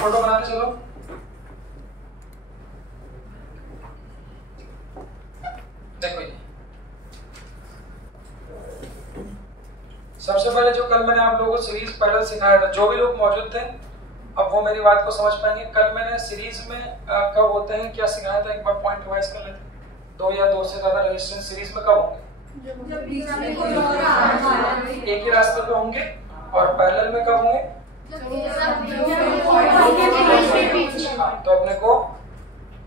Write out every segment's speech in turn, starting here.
Photo बनाते चलो। देखो ये सबसे पहले जो कल मैंने आप लोगों को सीरीज पैरेलल सिखाया था, जो भी लोग मौजूद थे अब वो मेरी बात को समझ पाएंगे। कल मैंने सीरीज में कब होते हैं क्या सिखाया था, एक बार पॉइंट रिवाइज कर लेते हैं। दो या दो से ज्यादा रेजिस्टेंस सीरीज में कब होंगे? एक ही रास्ते पे होंगे। और पैरेलल में कब होंगे? तो अपने को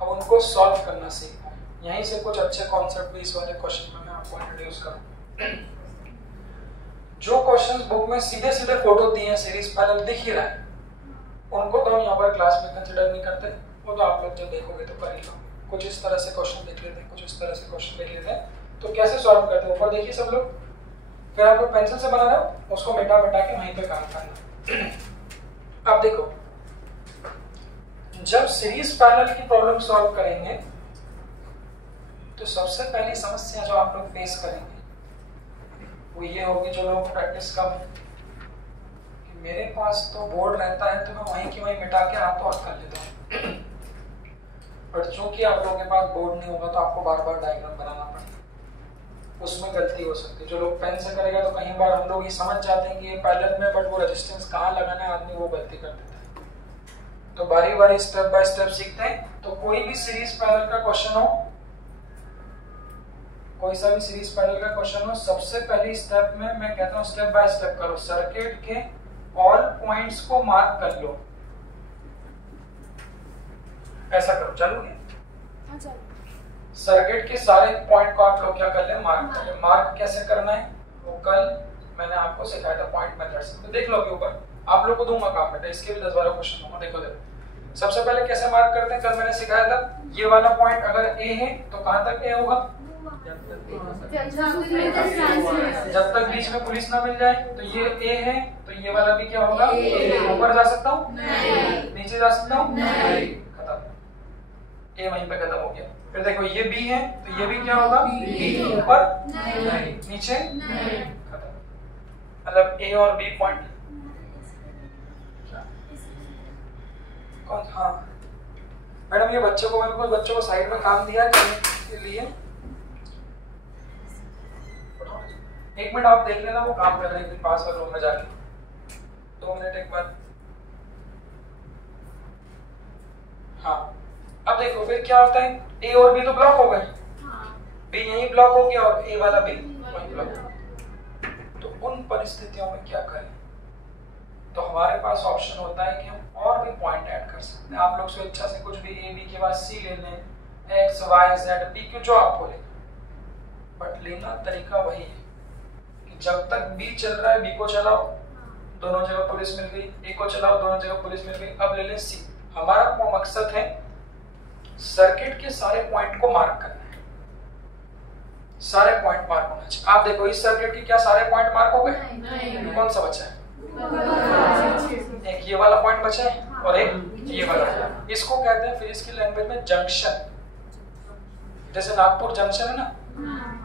अब उनको सॉल्व करना सीखना है। यहीं से कुछ अच्छे कॉन्सेप्ट भी इस वाले क्वेश्चन में मैं आपको इंट्रोड्यूस करूं। जो क्वेश्चंस बुक में सीधे सीधे फोटो दिए हैं, सीरीज पैरेलल दिख ही रहा है, उनको तो हम यहाँ पर क्लास में कंसिडर नहीं करते। वो तो आप लोग जब देखोगे तो कर ही लो। कुछ इस तरह से क्वेश्चन देख लेते हैं, कुछ इस तरह से क्वेश्चन देख लेते हैं। तो कैसे सॉल्व करते हैं ऊपर देखिए सब लोग। फिर आप लोग पेंसिल से बना रहे हो, उसको मिटा मिटा के वहीं पे काम करना। अब देखो, जब सीरीज पैरेलल की प्रॉब्लम सॉल्व करेंगे तो सबसे पहली समस्या जो आप लोग फेस करेंगे वो ये होगी, जो लोग प्रैक्टिस कम है, कि मेरे पास तो बोर्ड रहता है तो मैं वहीं की वहीं मिटा के हाथों हाथ कर लेता हूँ। पर चूंकि आप लोगों के पास बोर्ड नहीं होगा तो आपको बार बार डायग्राम बनाना पड़ेगा, उसमें गलती हो सकती है। जो लोग पेन से करेगा तो कई बार हम लोग ये समझ जाते हैं कि ये पैरेलल में, बट वो रेजिस्टेंस कहाँ लगाना है आदमी वो गलती कर देता है। तो बारी बारी स्टेप बाय स्टेप सीखते हैं। तो कोई भी सीरीज पैरेलल का क्वेश्चन हो, कोई सा भी सीरीज पैरेलल का क्वेश्चन हो, सबसे पहली स्टेप में मैं कहता हूँ स्टेप बाय स्टेप करो। सर्किट के ऑल पॉइंट्स को मार्क कर लो। ऐसा करो, चलोगे? सर्किट के सारे पॉइंट को आप लोग क्या कर ले, मार्क कर ले। मार्क कैसे करना है वो कल मैंने आपको सिखाया था पॉइंट मेथड से, तो देख लो के ऊपर आप लोग को दूंगा काम बेटा, इसके भी 10-12 क्वेश्चन दूंगा। देखो देखो सबसे पहले कैसे मार्क करते हैं, कल मैंने सिखाया था। ये वाला पॉइंट अगर ए है तो कहां तक ए होगा? जब तक बीच में पुलिस ना मिल जाए। तो ये ए है तो ये वाला भी क्या होगा? ऊपर जा सकता हूँ? नीचे जा सकता हूँ? खत्म, ए वहीं पे खत्म हो गया। फिर देखो ये बी है तो ये भी क्या होगा? बी ऊपर नीचे खत्म। मतलब ए और बी पॉइंट कौन? हाँ मैडम, ये बच्चों को, मैंने कुछ बच्चों को साइड में काम दिया करने के लिए। एक मिनट आप देख लेना, वो काम कर रहे हैं पास वाले रूम में जाके। 2 मिनट एक बार। हाँ अब देखो फिर क्या होता है, ए और बी तो ब्लॉक हो गए, बी यहीं ब्लॉक हो गया और ए वाला भी वहीं ब्लॉक हो गया। तो उन परिस्थितियों में क्या करें? तो हमारे पास ऑप्शन होता है कि हम और भी पॉइंट ऐड कर सकते हैं। आप लोग स्वेच्छा से कुछ भी ए बी के बाद सी ले लें, X Y Z P Q जो आपको लेना, बट लेना तरीका वही है कि जब तक बी चल रहा है बी को चलाओ, दोनों जगह पुलिस मिल गई, ए को चलाओ, दोनों जगह पुलिस मिल गई। अब ले लें सी। हमारा मकसद है सर्किट के सारे पॉइंट को मार्क करना है, सारे पॉइंट मार्क होना चाहिए। आप देखो इस सर्किट के क्या सारे पॉइंट मार्क हो गए? कौन सा बचा है? एक ये वाला पॉइंट बचा है और एक ये वाला। इसको कहते हैं फिजिक्स की लैंग्वेज में जंक्शन। जैसे नागपुर जंक्शन है ना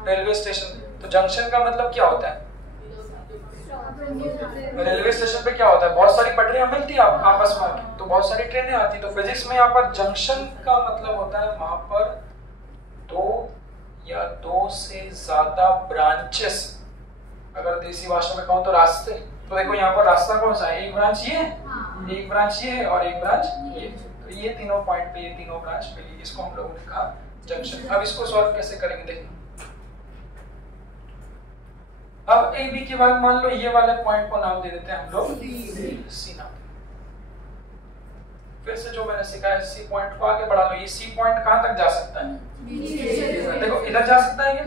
रेलवे स्टेशन, तो जंक्शन का मतलब क्या होता है? रेलवे स्टेशन पे क्या होता है? बहुत सारी पटरियां मिलती है आपस में, तो बहुत सारी ट्रेनें आती। तो फिजिक्स में यहाँ पर जंक्शन का मतलब होता है वहां पर 2 या 2 से ज्यादा ब्रांचेस। अगर देसी भाषा में कहूँ तो रास्ते। तो देखो यहाँ पर रास्ता कौन सा है? एक ब्रांच ये है, एक ब्रांच ये है और एक ब्रांच ये। तो ये तीनों पॉइंट पे ये तीनों ब्रांच मिली, इसको हम लोगों ने कहा जंक्शन। अब इसको सॉल्व कैसे करेंगे देखिए। अब ए बी के बाद मान लो ये वाले पॉइंट को नाम दे देते हैं हम लोग सी नाम। फिर से जो मैंने सिखाया सी पॉइंट को आगे बढ़ा लो। ये सी पॉइंट कहां तक जा सकता है? देखो इधर जा सकता है क्या?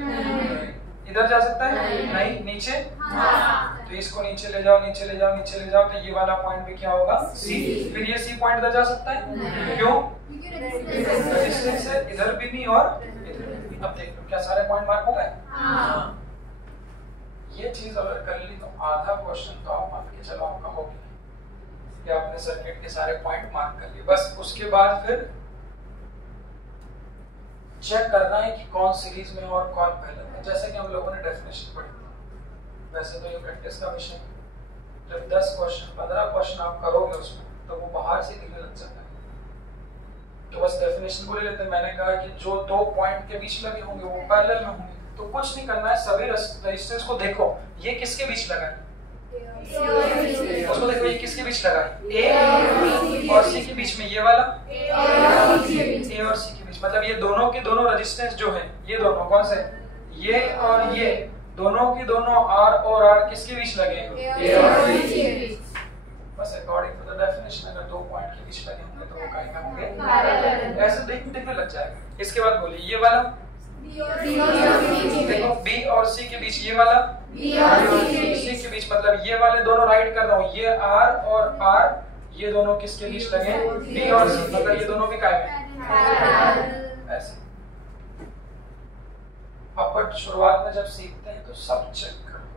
इधर जा सकता है? नहीं। नीचे? तो इसको नीचे ले जाओ, नीचे ले जाओ, नीचे ले जाओ, तो ये वाला पॉइंट भी क्या होगा? सी। फिर ये सी पॉइंट इधर जा सकता है? क्यों? रेजिस्टेंस है, इधर भी नहीं और इधर भी। अब देख लो क्या सारे पॉइंट मार्क हो गए? ये चीज अगर कर ली तो आधा क्वेश्चन तो आप मान के चलो आपका हो गया कि आपने सर्किट के सारे पॉइंट मार्क कर लिए। बस उसके बाद फिर चेक करना है कि कौन सीरीज में और कौन पैरेलल में। जैसे कि हम लोगों ने डेफिनेशन पढ़ी, वैसे तो ये प्रैक्टिस का विषय है। जब 10 क्वेश्चन 15 क्वेश्चन आप करोगे उसमें तो वो बाहर से दिखने लग जाता है। तो बस डेफिनेशन को ले लेते हैं। मैंने कहा कि जो दो पॉइंट के बीच लगे होंगे वो पैरेलल में होंगे। तो कुछ नहीं करना है, सभी रेजिस्टेंस को देखो, ये किसके बीच लगा है, उसको देखो ये किसके बीच लगा है, ए और सी के बीच में, ये वाला ए और सी के बीच, मतलब ये दोनों के दोनों रेजिस्टेंस जो है, ये दोनों कौन से, ये और ये दोनों की दोनों आर और आर किसके बीच लगे हैं, ए और सी। बस अकॉर्डिंग टू द डेफिनेशन अगर दो पॉइंट के बीच लगे होंगे तो वो काय में होंगे, ऐसे दिखने लग जाएगा। इसके बाद बोलिए ये वाला देखो बी और सी के बीच, ये वाला बी और सी के बीच, मतलब ये वाले दोनों राइट कर रहा हूँ, ये आर और आर ये दोनों किसके बीच लगे, बी और सी, मतलब ये दोनों भी काय में ऐसे। अब बट शुरुआत में जब सीखते हैं तो सब चेक करो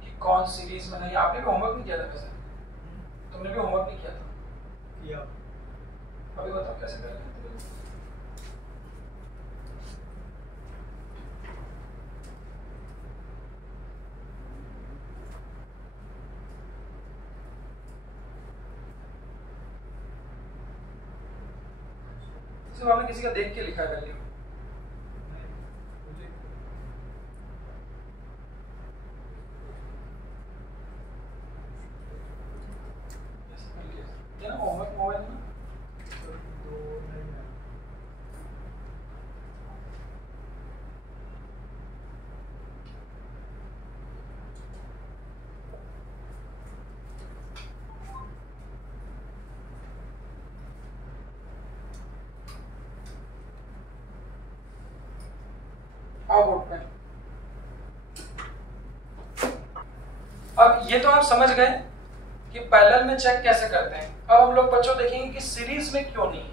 कि कौन सीरीज में नहीं। आपने भी होमवर्क नहीं किया था वैसे, तुमने भी होमवर्क नहीं किया था, अभी बताओ कैसे करेंगे। सिर्फ आपने किसी का देख के लिखा है वैल्यू, ये ना होमवर्क मोबाइल में अब ये तो आप समझ गए कि पैरेलल में चेक कैसे करते हैं। अब हम लोग बच्चों देखेंगे कि सीरीज में क्यों नहीं है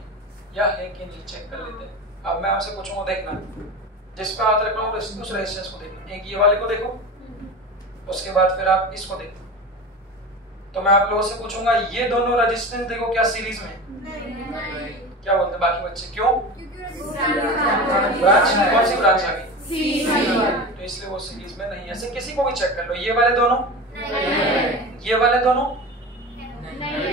या है कि नहीं, चेक कर लेते हैं। अब मैं आपसे पूछूंगा, देखना जिस पे हाथ रख रहा हूँ उस रेजिस्टेंस को देखना, एक ये वाले को देखो, उसके बाद फिर आप इसको देखो। तो मैं आप लोगों से पूछूंगा ये दोनों रेजिस्टेंस देखो क्या सीरीज में, नहीं। क्या बोलते हैं बाकी बच्चे, क्यों, ब्रांच कौन सी ब्रांच आ गई, तो इसलिए वो सीरीज में नहीं। ऐसे किसी को भी चेक कर लो, ये वाले दोनों नहीं, ये वाले दोनों नहीं,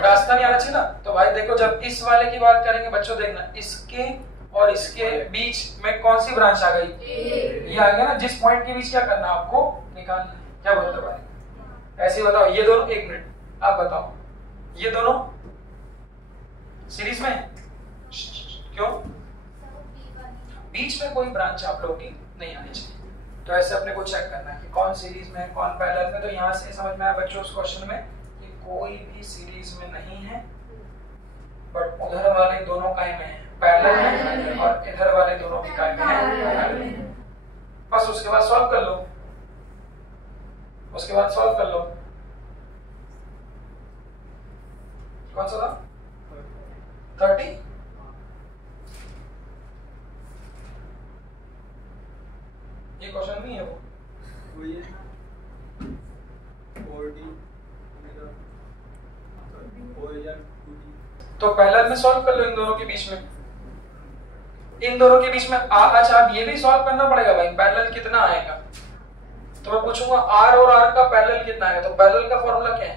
रास्ता नहीं आना चाहिए ना। तो भाई देखो जब इस वाले की बात करेंगे बच्चों, देखना इसके और इसके बीच में कौन सी ब्रांच आ गई, ये आ गया ना। जिस पॉइंट के बीच क्या करना आपको निकालना है, क्या बोलते भाई, ऐसे बताओ ये दोनों, एक मिनट आप बताओ ये दोनों सीरीज में क्यों, बीच में कोई ब्रांच आप लोगों की नहीं आनी चाहिए। तो ऐसे अपने को चेक करना है कि कौन सीरीज में है कौन पैरेलल में। तो यहाँ से समझ में आया बच्चों उस क्वेश्चन में कि कोई भी सीरीज में नहीं है, बट उधर वाले दोनों काय में है, पैरेलल में, और इधर वाले दोनों भी काय में है। बस उसके बाद सॉल्व कर लो, उसके बाद सॉल्व कर लो। कौन सा था 30, ये क्वेश्चन नहीं है वो ये 40 तो पैरेलल में सॉल्व कर लो इन दोनों के बीच में, इन दोनों के बीच में। अच्छा अब ये भी सॉल्व करना पड़ेगा भाई, पैरेलल कितना आएगा। तो मैं पूछूंगा आर और आर का पैरेलल कितना आएगा, तो पैरेलल का फॉर्मूला क्या है,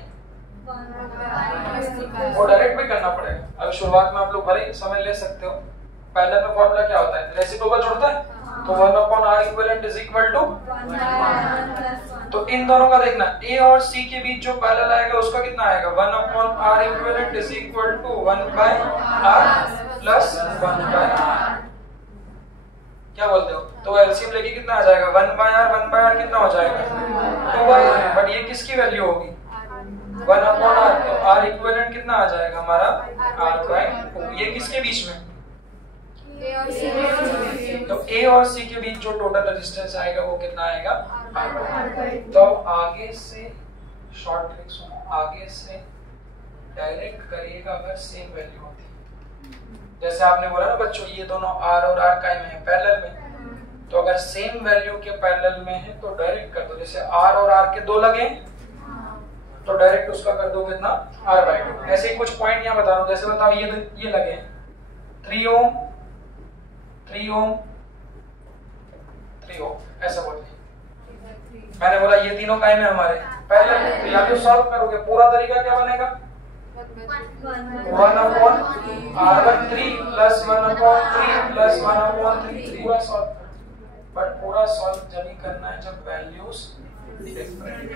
वो डायरेक्ट भी करना पड़ेगा। अब शुरुआत में आप लोग भले समय ले सकते हो। पैरेलल में फॉर्मूला क्या होता है, रेसिप्रोकल जुड़ता है, तो 1/r equivalent is equal to, तो इन दोनों का देखना a और c के बीच जो पैरेलल आएगा उसका कितना आएगा, 1/r equivalent is equal to 1/r plus 1/r। क्या बोलते हो, तो एलसीएम लेके कितना आ जाएगा, 1/r कितना हो जाएगा 2/r, बट ये किसकी वैल्यू होगी 1/r, तो r इक्विवेलेंट कितना आ जाएगा हमारा r²। ये किसके बीच में, तो A और C के बीच जो टोटल रेजिस्टेंस आएगा वो कितना आएगा R²। तो आगे से शॉर्ट ट्रिक सुनो, आगे से डायरेक्ट करिएगा अगर सेम वैल्यू होती, जैसे आपने बोला ना बच्चों ये दोनों R और R काय में है, पैरेलल में, तो अगर सेम वैल्यू के पैरेलल में है तो डायरेक्ट कर दो। जैसे R और R के दो लगे तो डायरेक्ट उसका कर दो कितना R/2। ऐसे ही कुछ पॉइंट यहाँ बता रहा हूँ, जैसे बताओ ये लगे 3 ओम 3 ओम 3 ओम, ऐसा बोलते हैं। मैंने बोला ये तीनों काय में हमारे पैरेलल में, तो या तो सॉल्व करोगे पूरा तरीका क्या बनेगा 1/r13 प्लस 1/3 प्लस 1/3 पूरा सॉल्व करो। बट पूरा सॉल्व जब ही करना है जब वैल्यूज डिफरेंट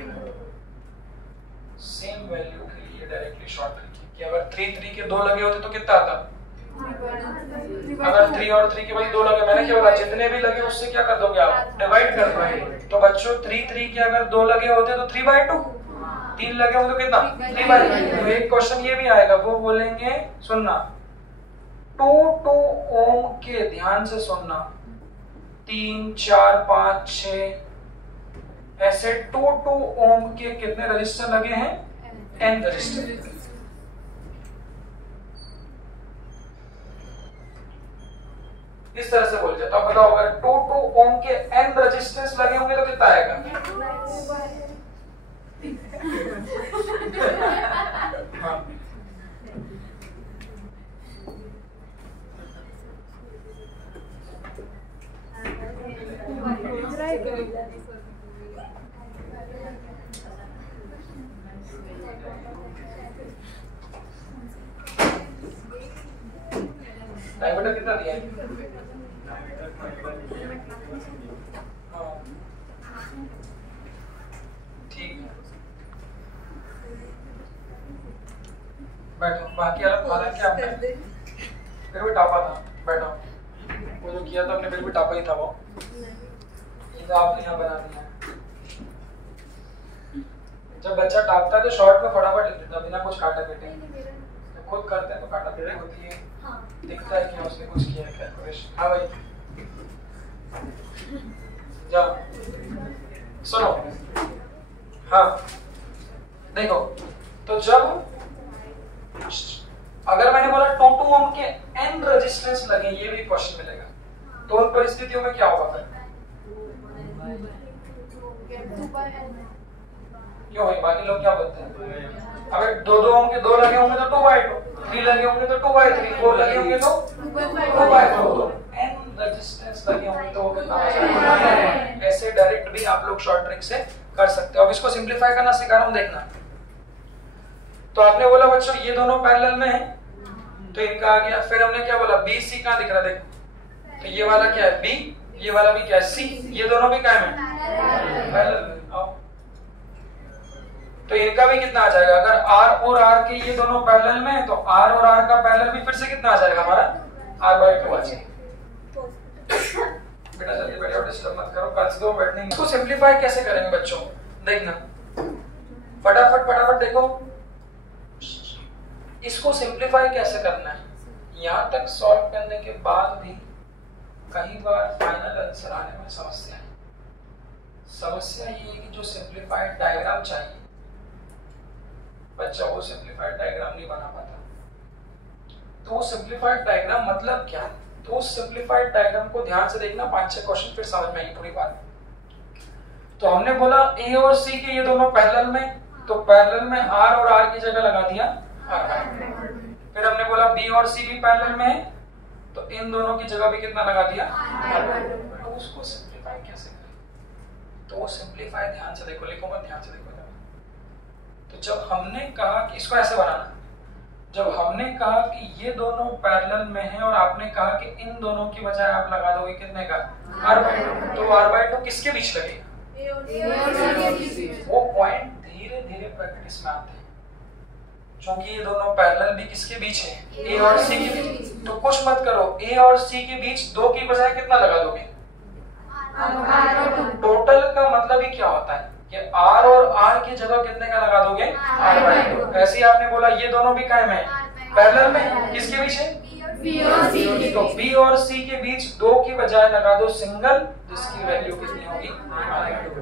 सेम वैल्यू के लिए डायरेक्टली शॉर्ट रखिए कि अगर 3 के 2 लगे होते तो कितना आता, अगर 3 और 3 के भाई 2 लगे, मैंने क्या बोला जितने भी लगे उससे क्या कर दोगे आप डिवाइड कर दोगे। तो बच्चों 3 के अगर 2 लगे होते तो 3/2, 3 लगे होते तो कितना 3/2। तो एक क्वेश्चन ये भी आएगा, वो बोलेंगे सुनना 2 ओम के, ध्यान से सुनना 3 4 5 6 ऐसे 2 ओम के कितने रजिस्टर लगे हैं, n रजिस्टर। इस तरह से बोल जाता हूं, बताओ अगर 2 ओम के n रेजिस्टेंस लगे होंगे तो कितना आएगा, हाँ। डायमीटर कितना दिया है, ठीक है। बैठो, बाकी हालांकि आपने फिर भी टापा था, बैठो। वो जो किया था आपने फिर भी टापा ही था, वो ये तो आपने यहाँ बना दिया। जब बच्चा टापता है तो शॉर्ट में फटाफट लिख देता बिना कुछ काटा पीटे, तो खुद करते हैं तो काटा पीटे होती है, दिखता है कि उसने कुछ किया है कैलकुलेशन। हाँ भाई जाओ सुनो, हाँ देखो, तो जब अगर मैंने बोला 2 ओम के n रेजिस्टेंस लगे, ये भी क्वेश्चन मिलेगा, तो उन परिस्थितियों में क्या होगा फिर, क्यों भाई बाकी लोग क्या बोलते हैं, अगर 2 ओम के 2 लगे होंगे तो 2/2, 3 लगे होंगे तो 2/3, 4 लगे होंगे तो 2/4, n रेजिस्टेंस लगे होंगे तो कितना आ जाएगा। ऐसे डायरेक्ट भी आप लोग शॉर्ट ट्रिक से कर सकते हो। अब इसको सिंपलीफाई करना सिखा रहा हूं, देखना। तो आपने बोला बच्चों ये दोनों पैरेलल में है, तो इनका आ गया। फिर हमने क्या बोला BC कहां दिख रहा, देखो तो ये वाला क्या है B, ये वाला भी क्या है C, ये दोनों भी कायम है पैरेलल में। आओ तो इनका भी कितना आ जाएगा, अगर R और R के ये दोनों पैरेलल में है तो R और R का पैरेलल भी फिर से कितना आ जाएगा हमारा R/2 आ जाएगा। बेटा जल्दी बैठो, डिस्टर्ब मत करो, कल से तो बैठने। इसको सिंपलीफाई कैसे करेंगे बच्चों, देखना फटाफट देखो, इसको सिंपलीफाई कैसे करना है। यहाँ तक सॉल्व करने के बाद भी कई बार फाइनल आंसर आने में समस्या है। समस्या ये है कि जो सिंपलीफाइड डायग्राम चाहिए बच्चा वो सिंपलीफाइड डायग्राम नहीं बना पाता। तो वो सिंपलीफाइड डायग्राम मतलब क्या है, तो उस सिंपलीफाइड डायग्राम को ध्यान से देखना, 5-6 क्वेश्चन फिर समझ में आएगी पूरी बात। तो हमने बोला A और C के ये दोनों पैरेलल में, तो पैरेलल में R और R की जगह लगा दिया R/2। फिर हमने बोला B और C भी पैरेलल में है, तो इन दोनों की जगह भी कितना लगा दिया R/2। तो उसको सिंपलीफाई कैसे करें, तो वो सिंपलीफाई ध्यान से देखो, लिखो मत, ध्यान से देखो। तो जब हमने कहा कि इसको ऐसे बनाना, जब हमने कहा कि ये दोनों पैरेलल में हैं और आपने कहा कि इन दोनों की बजाय आप लगा दोगे कितने का R/2, तो R/2 किसके बीच लगेगा, वो पॉइंट धीरे धीरे प्रैक्टिस में आते हैं, क्योंकि ये दोनों पैरेलल भी किसके बीच हैं, A और C के बीच। तो कुछ मत करो, A और C के बीच 2 की बजाय कितना लगा दोगे, टोटल का मतलब ही क्या होता है कि R और R की जगह कितने का लगा दोगे R/2। ऐसे ही आपने बोला ये दोनों भी कायम है पैरेलल में, किसके बीच है B और C। तो B और C के बीच 2 की बजाय लगा दो सिंगल, जिसकी वैल्यू कितनी होगी R/2।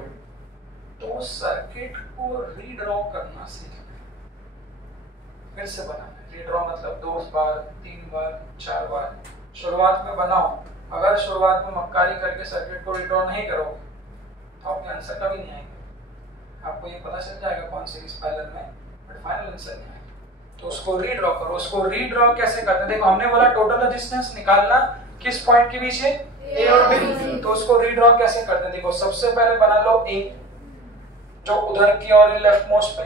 तो सर्किट को रीड्रॉ करना सीखना, फिर से बनाना। रीड्रॉ मतलब 2 बार 3 बार 4 बार शुरुआत में बनाओ। अगर शुरुआत में मक्कारी करके सर्किट को रीड्रॉ नहीं करोगे तो आपके आंसर कभी नहीं आएंगे। आपको ये पता चल जाएगा कौन सी इस पैरेलल में, बट फाइनल आंसर नहीं आएगा। तो उसको रीड्रॉ करो। उसको रीड्रॉ कैसे करते हैं, देखो हमने बोला टोटल रेजिस्टेंस निकालना किस पॉइंट के बीच है, A और B। तो उसको रीड्रॉ कैसे करते हैं, देखो सबसे पहले बना लो A, जो उधर की और लेफ्ट मोस्ट पे,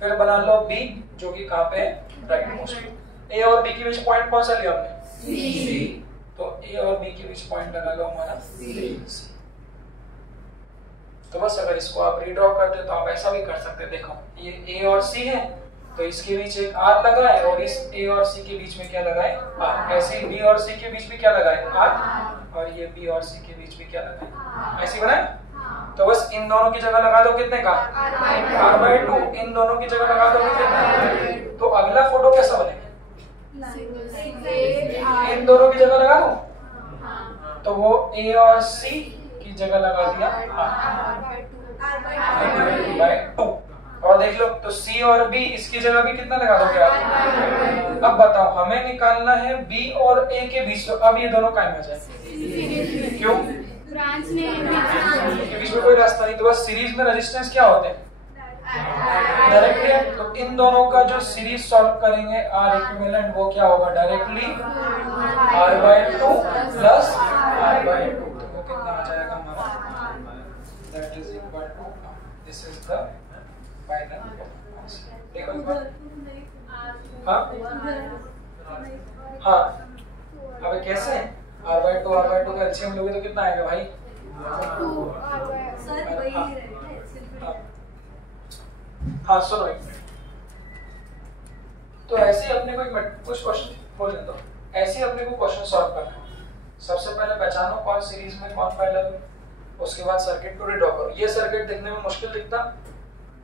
फिर बना लो बी जो कि कहाँ पे है, राइट मोस्ट पे। ए और बी के बीच पॉइंट कौन सा लिया हमने, सी, तो ए और बी के बीच पॉइंट लगा लो हमारा सी। तो बस अगर इसको आप रीड्रॉ करते तो आप ऐसा भी कर सकते, देखो ये ए और सी है तो इसके बीच एक आर लगा है और इस ए और सी के बीच में क्या लगा है, आर। ऐसे बी और सी के बीच में क्या लगा है, आर, और ये बी और सी के बीच में क्या लगा है, ऐसे बनाए। तो बस इन दोनों की जगह लगा दो कितने का, r/2, इन दोनों की जगह लगा दो कितने का। तो अगला फोटो कैसा बनेगा, इन दोनों की जगह लगा दो, तो वो ए और सी की जगह लगा दिया r/2। और देख लो तो C और B इसकी जगह भी कितना लगा दोगे आप। अब बताओ हमें निकालना है B और A के बीच, तो अब ये दोनों कायम हो जाए, क्यों, ब्रांच में के बीच में कोई रास्ता नहीं। तो बस सीरीज में रेजिस्टेंस क्या होते हैं, डायरेक्टली है। तो इन दोनों का जो सीरीज सॉल्व करेंगे R इक्विवेलेंट वो क्या होगा, डायरेक्टली r/2 प्लस r/2, तो वो कितना आ जाएगा हमारा, that is equal to, this is the final answer. देखो एक बार, हाँ अब कैसे r/2 का एलसीएम लोगे तो कितना आएगा भाई, हाँ सुनो एक मिनट। तो ऐसे अपने को कुछ क्वेश्चन बोल दो, ऐसे अपने को क्वेश्चन सॉल्व करना है। सबसे पहले पहचानो कौन सीरीज में कौन पैरेलल, उसके बाद सर्किट को रीड्रॉ करो। ये सर्किट दिखने में मुश्किल दिखता,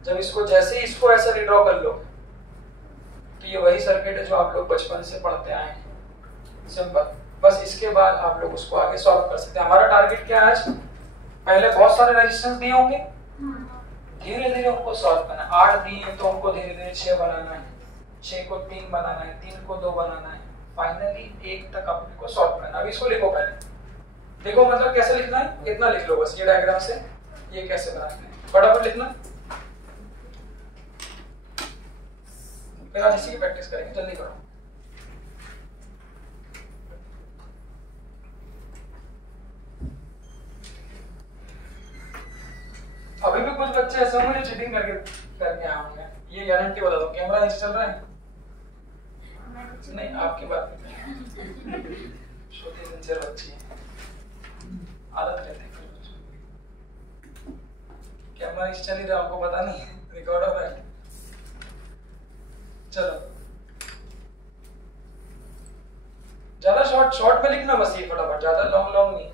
जब इसको जैसे ही इसको ऐसे रीड्रॉ कर लो तो ये वही सर्किट है जो आप लोग बचपन से पढ़ते आए हैं, सिंपल। बस इसके बाद आप लोग उसको आगे सॉल्व कर सकते हैं। हमारा टारगेट क्या है आज, पहले बहुत सारे रेजिस्टेंस दिए होंगे, धीरे धीरे उनको सॉल्व करना है। 8 दिए तो उनको धीरे धीरे 6 बनाना है, 6 को 3 बनाना है, 3 को 2 बनाना है, फाइनली 1 तक अपने को सॉल्व करना है। अब इसको लिखो पहले, देखो मतलब कैसे लिखना है, इतना लिख लो बस, ये डायग्राम से ये कैसे बनाना है फटाफट लिखना, फिर आज इसी की प्रैक्टिस करेंगे, जल्दी करो। अभी भी कुछ बच्चे ऐसे होंगे जो चीटिंग करके आए होंगे, ये गारंटी बता दो। कैमरा नीचे चल रहा है, नहीं आपकी बात नहीं, छोटी सिंसियर बच्ची है, आदत रहती है। कैमरा नीचे चल ही रहा, आपको पता नहीं, रिकॉर्ड हो रहा है। चलो ज्यादा शॉर्ट में लिखना बस, ये फटाफट, ज्यादा लॉन्ग नहीं।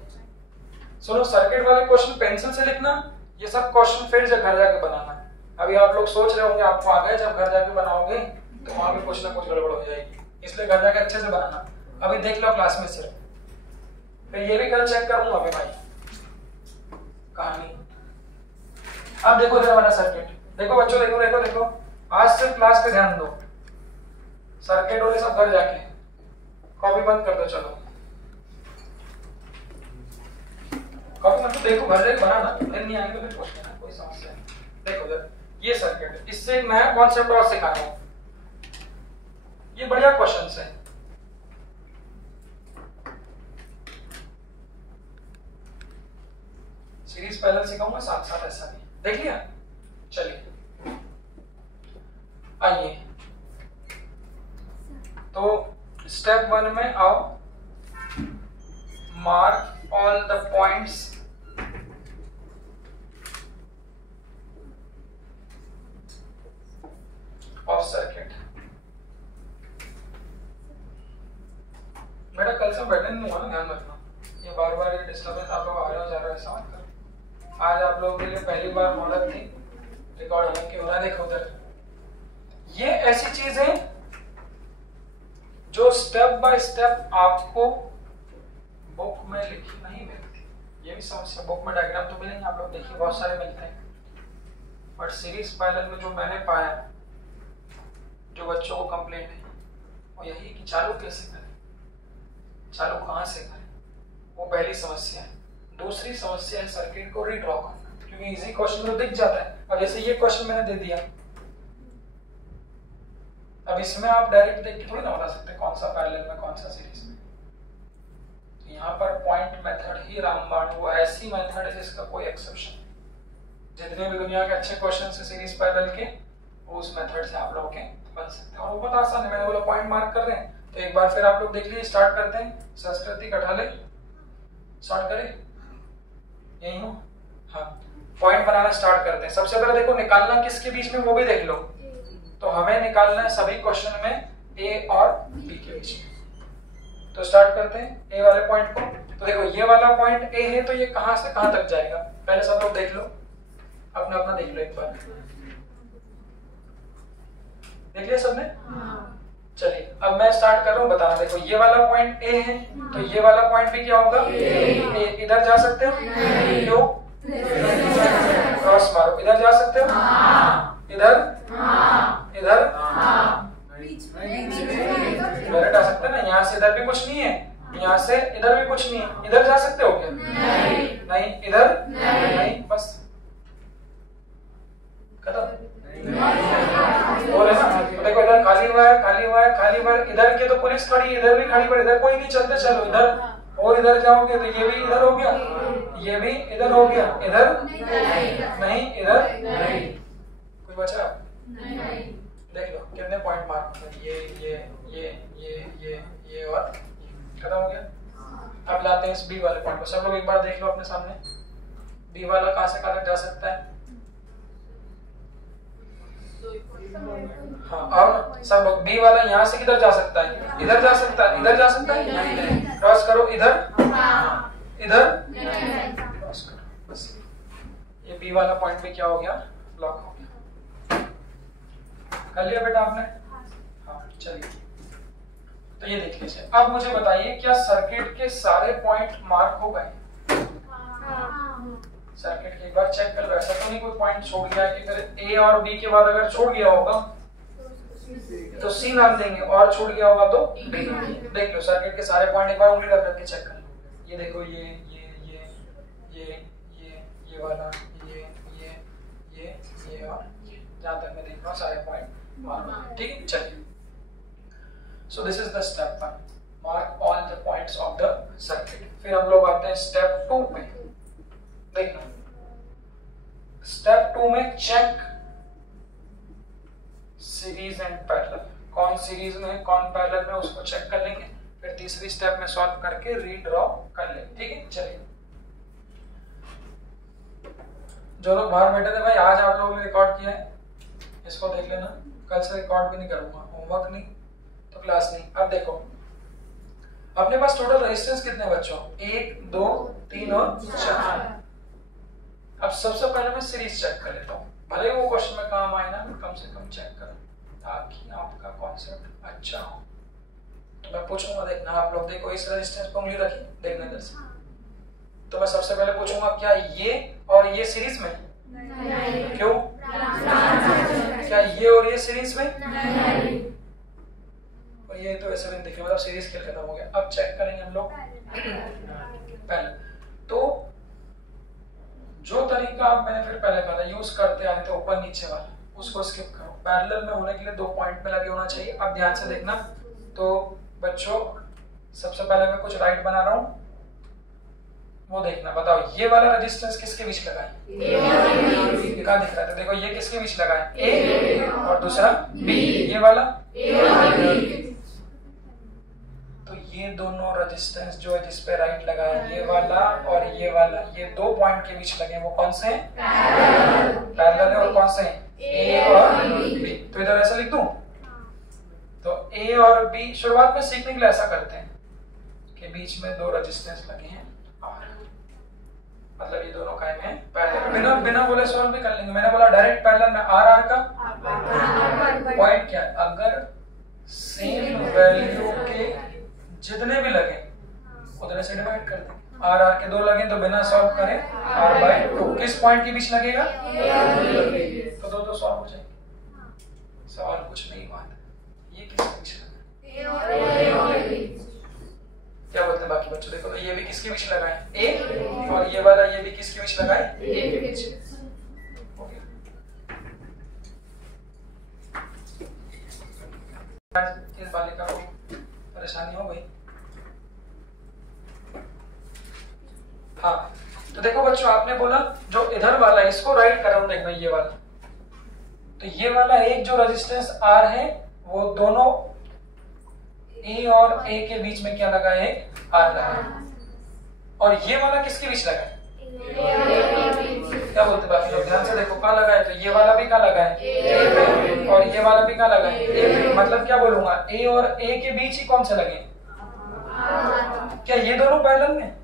सुनो, सर्किट वाले क्वेश्चन पेंसिल से लिखना, ये सब क्वेश्चन फिर घर जाके बनाना। अभी आप लोग सोच रहे होंगे आपको आ गया, जब घर जाके बनाओगे तो वहां भी कुछ ना कुछ गड़बड़ हो जाएगी, इसलिए घर जाके अच्छे से बनाना। अभी देख लो क्लास में सिर्फ, फिर ये भी कल चेक करूंगा अभी भाई कहानी। अब देखो जरा वाला सर्किट, देखो बच्चों, देखो देखो देखो, आज सिर्फ क्लास पे ध्यान दो, सर्किट वाले सब घर जाके कॉपी बंद कर दो। चलो कॉपी मतलब देखो, घर जाके बनाना, नहीं आएंगे फिर क्वेश्चन है, कोई समस्या नहीं। देखो जरा ये सर्किट है, इससे एक नया कॉन्सेप्ट और सिखाना है, ये बढ़िया क्वेश्चन है। सीरीज पैरेलल सिखाऊंगा, साथ साथ ऐसा भी देख लिया। चलिए आइए, तो स्टेप 1 में आओ, mark all the points of circuit. मेरा कल से बैठने नहीं हुआ ना, ध्यान रखना, ये बार बार ये डिस्टर्बेंस आप लोग आ रहे हो जा रहे हो ऐसा मत करो। आज आप लोगों के लिए पहली बार मोहलत थी, रिकॉर्ड होने की हो रहा है, देखो उधर। ये ऐसी चीज है जो स्टेप बाय स्टेप आपको बुक में लिखी नहीं मिलती। ये भी समस्या, बुक में डायग्राम तो मिलेंगे, आप लोग देखिए बहुत सारे मिलते हैं, बट सीरीज पैरेलल में जो मैंने पाया, जो बच्चों को कंप्लेंट है, वो यही कि चालू कैसे करें, चालू कहां से करें, वो पहली समस्या है। दूसरी समस्या है सर्किट को रीड्रॉ करना, क्योंकि इजी क्वेश्चन तो दिख जाता है। अब जैसे ये क्वेश्चन मैंने दे दिया, अब इसमें आप डायरेक्ट देख के थोड़ी ना बता सकते कौन सा पैरेलल में कौन सा सीरीज में। तो यहाँ पर पॉइंट मेथड ही रामबाण, वो ऐसी मेथड है जिसका कोई एक्सेप्शन नहीं। जितने भी दुनिया के अच्छे क्वेश्चन से सीरीज पैरेलल के वो उस मेथड से आप लोग के बन सकते हैं और वो बहुत आसान है। मैंने बोला पॉइंट मार्क कर रहे हैं तो एक बार फिर आप लोग देख लीजिए। स्टार्ट करते हैं। संस्कृति कठाले स्टार्ट करें, यही हो। हाँ, पॉइंट बनाना स्टार्ट करते हैं। सबसे पहले देखो निकालना किसके बीच में वो भी देख लो। तो हमें निकालना है सभी क्वेश्चन में ए और बी के बीच में। तो स्टार्ट करते हैं ए वाले पॉइंट को। तो देखो ये वाला पॉइंट ए है तो ये कहां से कहां तक जाएगा पहले सब लोग देख लो, अपना अपना देख लो एक बार। देख लिया सबने? चलिए अब मैं स्टार्ट कर रहा हूँ बताना। देखो ये वाला पॉइंट ए है तो ये वाला पॉइंट भी क्या होगा? ए। इधर जा सकते हो? क्यों? क्रॉस मारो। इधर जा सकते हो? इधर? इधर? डायरेक्ट आ सकते हैं ना। यहाँ से इधर भी कुछ नहीं है, यहाँ से इधर भी कुछ नहीं है। इधर जा सकते हो क्या? नहीं। इधर? नहीं। बस खत्म। और है ना, तो देखो इधर खाली हुआ है, खाली हुआ है, खाली हुआ है। इधर के तो पुलिस खड़ी है, इधर भी खड़ी पर इधर कोई नहीं चलते। चलो इधर और इधर जाओगे तो ये भी इधर हो गया, ये भी इधर हो गया। इधर नहीं, इधर कोई बचा? देख लो कितने पॉइंट मार्क होंगे। ये और खत्म हो गया। अब लाते हैं इस बी वाले पॉइंट को। सब लोग एक बार देख लो अपने सामने। बी वाला कहां से कहां तक जा सकता है? हाँ, और सब लोग बी वाला यहाँ से किधर जा सकता है? इधर जा सकता है। इधर जा सकता है? नहीं। क्रॉस करो। इधर? इधर? क्रॉस करो। बस ये बी वाला पॉइंट भी क्या हो गया? ब्लॉक हो गया। कर लिया बेटा आपने? हाँ, चलिए तो ये देख लीजिए। अब मुझे बताइए क्या सर्किट के सारे पॉइंट मार्क हो गए? सर्किट के एक बार चेक कर लो। ऐसा तो नहीं कोई पॉइंट छोड़ गया कि फिर ए और बी के बाद अगर छोड़ गया होगा तो सी नाम देंगे और छूट गया होगा तो डी। देख लो सर्किट के सारे पॉइंट एक बार उंगली रख के चेक कर लो। ये देखो ये वाला ये और जहां तक मैं देख रहा हूँ सारे पॉइंट। ठीक है, चलिए। So this is the step 1, mark all the points of the circuit. फिर हम लोग आते हैं स्टेप 2 पे। देखना स्टेप 2 में चेक सीरीज एंड पैरेलल। कौन सीरीज में कौन पैरेलल में उसको चेक कर लेंगे। फिर तीसरी स्टेप में सॉल्व करके रीड्रॉ कर लेंगे। ठीक है, चलिए। जो लोग बाहर बैठे थे भाई, आज आप लोगों ने रिकॉर्ड किया है, इसको देख लेना। कल से रिकॉर्ड भी नहीं करूंगा, होमवर्क नहीं तो क्लास नहीं। अब देखो अपने पास टोटल रेजिस्टेंस कितने बच्चों? 1 2 3 और 4। अब सबसे पहले मैं सीरीज चेक कर लेता हूँ, भले वो क्वेश्चन में काम आए ना, कम से कम चेक करो ताकि आपका कॉन्सेप्ट अच्छा हो। तो मैं पूछूंगा, देखना आप लोग। देखो इस रेजिस्टेंस पर उंगली रखी, देखना इधर से। तो मैं सबसे पहले पूछूंगा क्या ये और ये सीरीज में? नहीं। क्यों? क्या ये और ये सीरीज में? नहीं। और ये तो ऐसे भी देखिए, मतलब सीरीज खेल खत्म हो गया। अब चेक करेंगे हम लोग पहले। तो जो तरीका मैंने फिर पहले कहा था यूज करते आए थे ऊपर नीचे वाला, उसको स्किप करो। पैरेलल में होने के लिए 2 पॉइंट में लगे होना चाहिए। अब ध्यान से देखना। तो बच्चों सबसे पहले मैं कुछ राइट बना रहा हूँ, वो देखना। बताओ ये वाला रेजिस्टेंस किसके बीच लगा है? कहाँ दिख रहा है? तो देखो ये किसके बीच लगा है? ए और दूसरा बी। ये वाला तो ये दोनों रेजिस्टेंस जो है जिसपे राइट लगा है, ये वाला और ये वाला, ये 2 पॉइंट के बीच लगे हैं। वो कौन से हैं? पैरेलल है। और कौन से हैं? ए और बी। तो इधर ऐसा लिख दूं। तो ए और बी शुरुआत में सीखने के लिए ऐसा करते हैं कि बीच में 2 रेजिस्टेंस लगे हैं और मतलब ये दोनों कायम हैं पैरेलल। बिना बोले सॉल्व भी कर लेंगे। मैंने बोला डायरेक्ट पैरेलल में आर का पॉइंट क्या है? अगर सेम वैल्यू के जितने भी लगे उतने से डिवाइड कर दें। आर के 2 लगे तो बिना सॉल्व करें r/2 किस पॉइंट के बीच लगेगा? तो 2 सॉल्व हो जाएंगे। सवाल कुछ नहीं बात है, ये किसके बीच लगा है? क्या बोलते हैं बाकी बच्चों? देखो तो ये भी किसके बीच लगा है? ए। और ये वाला ये भी किसके बीच लगा है? ए के बीच। ओके, इस बालिका को परेशानी हो गई। हाँ, तो देखो बच्चों, आपने बोला जो इधर वाला है इसको राइट कर रहा हूं, देखना ये वाला, तो ये वाला एक जो रेजिस्टेंस R है वो दोनों A और A के बीच में क्या लगा है, R लगा है, और ये वाला किसके बीच लगा है, क्या बोलते बाकी लोग, ध्यान से देखो कहाँ लगा है, तो ये वाला भी कहाँ लगा है, और ये वाला भी कहाँ लगा है, मतलब क्या बोलूंगा, A और A के बीच ही कौन से लगे, क्या ये दोनों पैरेलल में,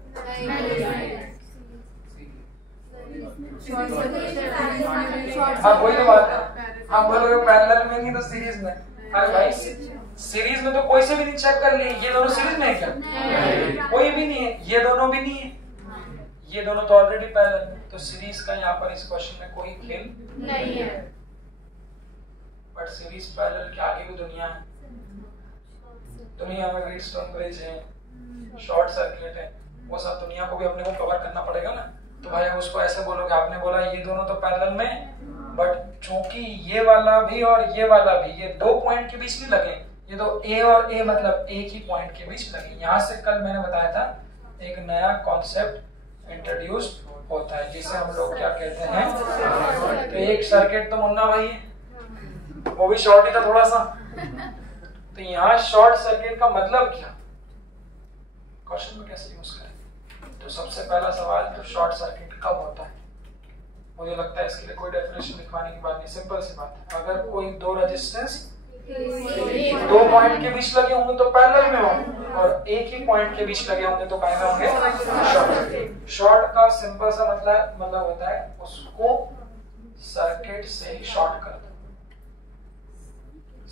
हाँ वही तो बात है, हम बोलोगे पैरेलल में नहीं तो सीरीज में, अरे भाई सीरीज में तो कोई से भी नहीं चेक कर लिए, ये दोनों सीरीज में है क्या, कोई भी नहीं है, ये दोनों भी नहीं है, ये दोनों तो ऑलरेडी पैरेलल में, तो सीरीज का यहाँ पर इस क्वेश्चन में कोई खेल नहीं है, बट सीरीज पैरेलल के आगे भी दुनिया है, दुनिया में व्हीटस्टोन ब्रिज है, शॉर्ट सर्किट है, वो सब दुनिया को भी अपने को कवर करना पड़ेगा ना, तो भाई उसको ऐसे बोलोगे, आपने बोला ये दोनों तो पैरेलल में, बट चूंकि ये वाला भी और ये वाला भी ये दो पॉइंट के बीच नहीं लगे, ये तो A और A मतलब एक ही पॉइंट के बीच लगे, यहाँ से कल मैंने बताया था एक नया कॉन्सेप्ट इंट्रोड्यूस होता है जिसे हम लोग क्या कहते हैं, तो एक सर्किट तो मुन्ना भाई है, वो भी शॉर्ट ही था थोड़ा सा, तो यहाँ शॉर्ट सर्किट का मतलब क्या, क्वेश्चन में कैसे यूज करें, तो सबसे पहला सवाल, तो शॉर्ट सर्किट कब होता है, मुझे लगता है इसके लिए कोई डेफिनेशन लिखवाने की बात नहीं, सिंपल सी बात है, अगर कोई दो रेजिस्टेंस दो पॉइंट के बीच लगे होंगे तो पैरेलल में होंगे, और एक ही पॉइंट के बीच लगे होंगे तो काय में होंगे, शॉर्ट। शॉर्ट का सिंपल सा मतलब होता है उसको सर्किट से ही शॉर्ट कर दो,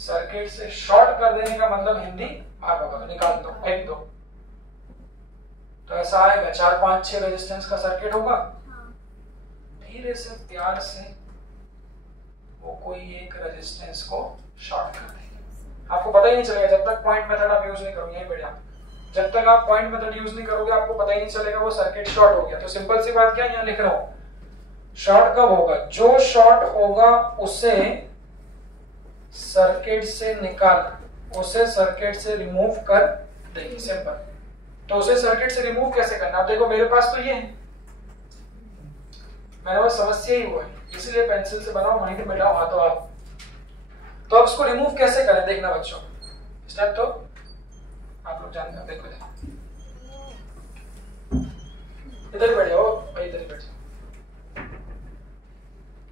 सर्किट से शॉर्ट कर देने का मतलब हिंदी भाग निकाल दो, फेंक दो, तो ऐसा आएगा 4 5 6 रेजिस्टेंस का सर्किट होगा, धीरे से प्यार से वो कोई एक रेजिस्टेंस को शॉर्ट कर देंगे, आपको पता ही नहीं चलेगा जब तक पॉइंट मेथड आप यूज नहीं करोगे, यहीं बैठ जाओ, जब तक आप पॉइंट मेथड यूज नहीं करोगे आपको पता ही नहीं चलेगा वो सर्किट शॉर्ट हो गया। तो सिंपल सी बात क्या यहाँ लिख रहा हूं, शॉर्ट कब होगा, जो शॉर्ट होगा उसे सर्किट से निकाल, उसे सर्किट से रिमूव कर देंगे, सिंपल। तो उसे सर्किट से रिमूव कैसे करना, आप देखो मेरे पास तो ये है, मैंने बस समस्या ही हुआ है इसलिए पेंसिल से बनाओ, वहीं पे मिटाओ हाथों हाथ, तो अब इसको रिमूव कैसे करें देखना बच्चों, स्टेप तो आप लोग जानते हो, देखो इधर ही बैठ जाओ भाई, इधर ही बैठ जाओ,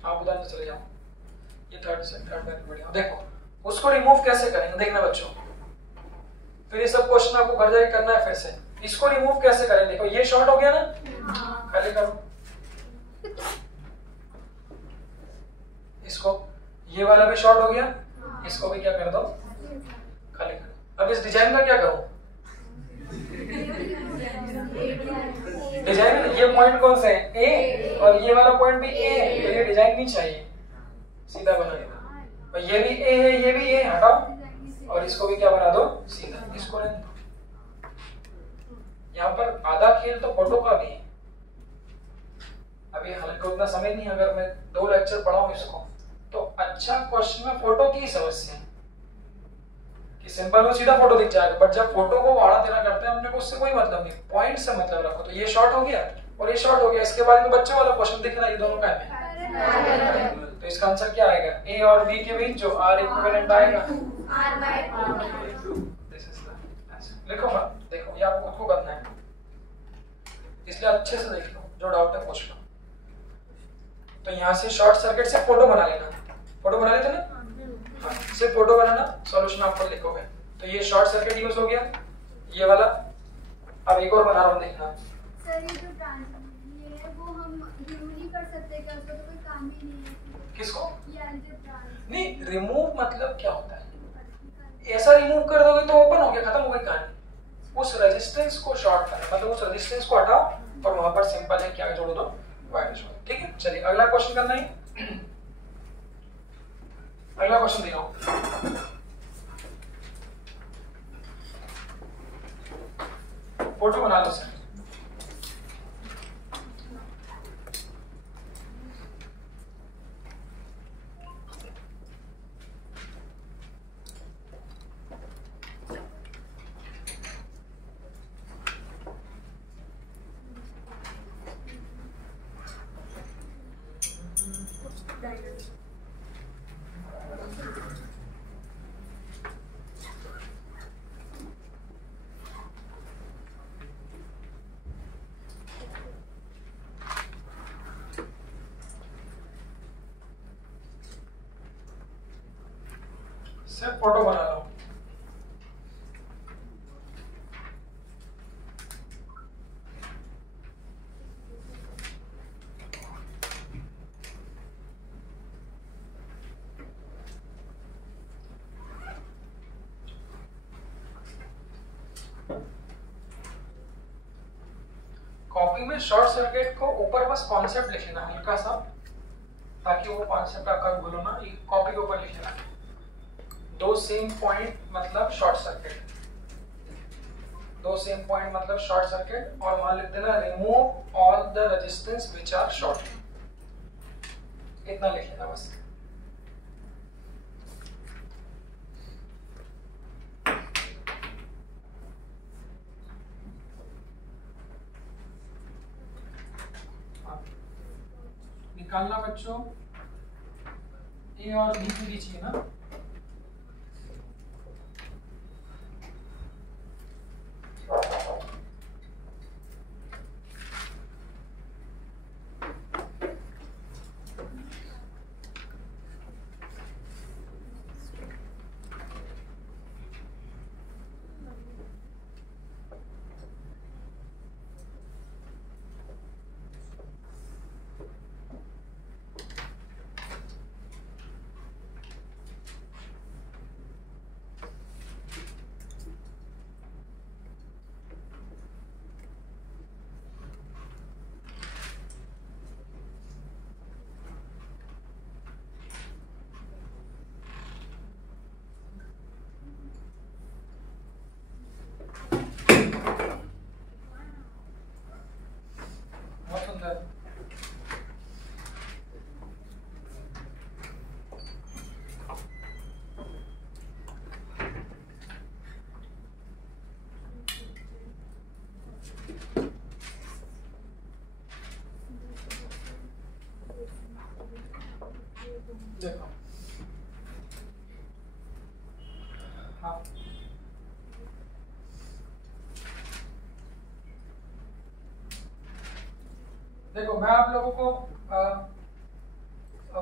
आप उधर चले जाओ, ये थर्ड बैठ जाओ, देखो उसको रिमूव कैसे करेंगे देखना बच्चों, फिर ये सब क्वेश्चन आपको घर जाके करना है फिर से, इसको रिमूव कैसे करें, देखो ये शॉर्ट हो गया ना, खाली करो इसको, ये वाला भी शॉर्ट हो गया, इसको भी क्या कर दो, खाली कर दो। अब इस डिजाइन का क्या करूं, डिजाइन ये पॉइंट कौन से है, ए, और ये वाला पॉइंट भी ए है, तो ये डिजाइन नहीं चाहिए, सीधा बना दो, और ये भी ए है, ये भी ए, हटाओ, और इसको भी क्या बना दो, सीधा, इसको रहने दो। यहाँ पर आधा खेल तो फोटो का भी है, अभी हल्का उतना समय नहीं, अगर मैं 2 लेक्चर पढ़ाऊं इसको तो अच्छा क्वेश्चन में फोटो की समस्या है कि सिंपल में सीधा फोटो दिख जाएगा, बट जब फोटो को आड़ा तेरा करते हैं हमने को उससे कोई मतलब नहीं, पॉइंट से मतलब रखो, तो ये शॉर्ट हो गया और ये शॉर्ट हो गया, इसके बाद में बच्चों वाला क्वेश्चन दिख रहा है, ये दोनों का है, तो इसका आंसर क्या आएगा, ए और बी के बीच जो आर इक्विवेलेंट आएगा, लिखो मत, देखो ये आपको खुद को करना है, इसलिए अच्छे से देख लो, जो डाउट है पूछ लो। तो यहाँ से शॉर्ट सर्किट से फोटो बना लेना, फोटो बना लेते ना, हाँ, सिर्फ फोटो बनाना, सॉल्यूशन आपको लिखोगे, तो ये शॉर्ट सर्किट यूज हो गया, ये वाला। अब एक और बना रहा हूँ, देखना सर, ये जो ये है वो हम रिमूव नहीं कर सकते क्या, उसका तो कोई काम ही नहीं है, किसको, ये अलजेब्रा नहीं, रिमूव मतलब क्या होता है, ऐसा रिमूव कर दोगे तो ओपन हो गया, खत्म हो गई कहानी, उस रेजिस्टेंस को शॉर्ट करना मतलब उस रेजिस्टेंस को हटाओ और वहां पर सिंपल है क्या जोड़ दो, वायर जोड़, ठीक है। चलिए अगला क्वेश्चन करना है, अगला क्वेश्चन दे रहा हूं, फोटो बना लो सर, सिर्फ फोटो बना लो। कॉपी में शॉर्ट सर्किट को ऊपर बस कॉन्सेप्ट लिख लेना हल्का सा, ताकि वो कॉन्सेप्ट आपका भूलो ना। ये कॉपी के ऊपर लिख लेना, दो सेम पॉइंट मतलब शॉर्ट सर्किट, दो सेम पॉइंट मतलब शॉर्ट सर्किट, और मान लिख देना remove all the resistance which are short, इतना लिख लेना बस। निकालना बच्चों, ए और बी के बीच है ना। देखो हाँ, देखो मैं आप लोगों को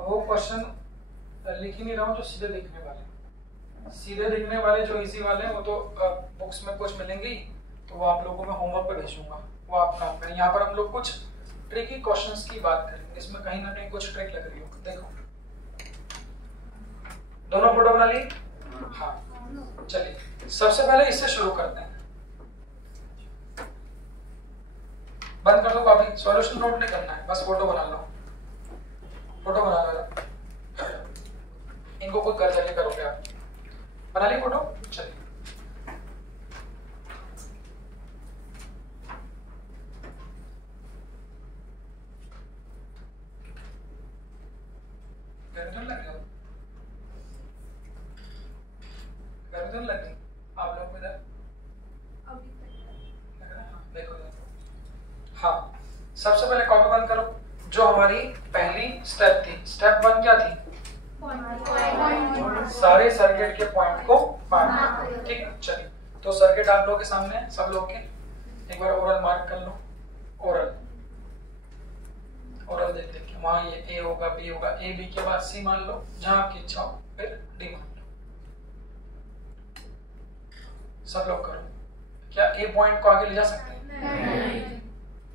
वो क्वेश्चन लिख ही नहीं रहा हूँ जो सीधे दिखने वाले। सीधे दिखने वाले जो इजी वाले हैं वो तो बुक्स में कुछ मिलेंगे ही, तो वो आप लोगों को मैं होमवर्क पे भेजूंगा, वो आप काम करें। यहाँ पर हम लोग कुछ ट्रिकी क्वेश्चंस की बात करेंगे, इसमें कहीं ना कहीं कुछ ट्रिक लग रही हो। देखो दोनों फोटो बना ली? हाँ चलिए सबसे पहले इससे शुरू करते हैं। बंद कर दो कॉपी, सॉल्यूशन नोट नहीं करना है, बस फोटो बना लो। फोटो बना लो, इनको खुद घर जाके करोगे आप। बना ली फोटो? चलिए लग गई आप लोग इधर देखो। हाँ सबसे पहले कॉपी बंद करो। जो हमारी पहली स्टेप थी, स्टेप 1 क्या थी? सारे सर्किट के पॉइंट को मार्क। ठीक है चलिए, तो सर्किट आप लोगों के सामने है, सब लोग के। एक बार ओरल मार्क कर लो। ओरल ओरल देख देख के वहां ये ए होगा, बी होगा, ए बी के बाद सी मान लो, जहां आपकी इच्छा हो, फिर डी मान लो। सब लोग करो। क्या ए पॉइंट को आगे ले जा सकते हैं? नहीं।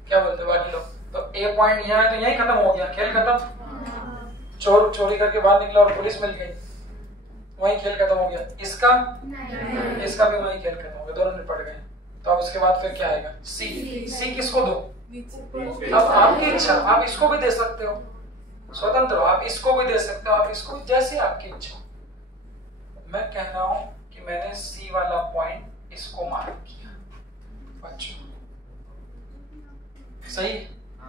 क्या बोलते हो बाकी लोग? तो ए पॉइंट यहाँ है तो यही खत्म हो गया, खेल खत्म। चोर चोरी करके बाहर निकला और पुलिस मिल गई, वही खेल खत्म हो गया। इसका नहीं। इसका भी वही खेल खत्म हो गया, दोनों निपट गए। तो अब उसके बाद फिर क्या आएगा? सी। सी किसको दो? अब आपकी इच्छा, आप इसको भी दे सकते हो, स्वतंत्र हो, आप इसको भी दे सकते हो, आप इसको, जैसे आपकी इच्छा। मैं कह रहा हूं कि मैंने सी वाला पॉइंट इसको मार्क किया बच्चों, सही।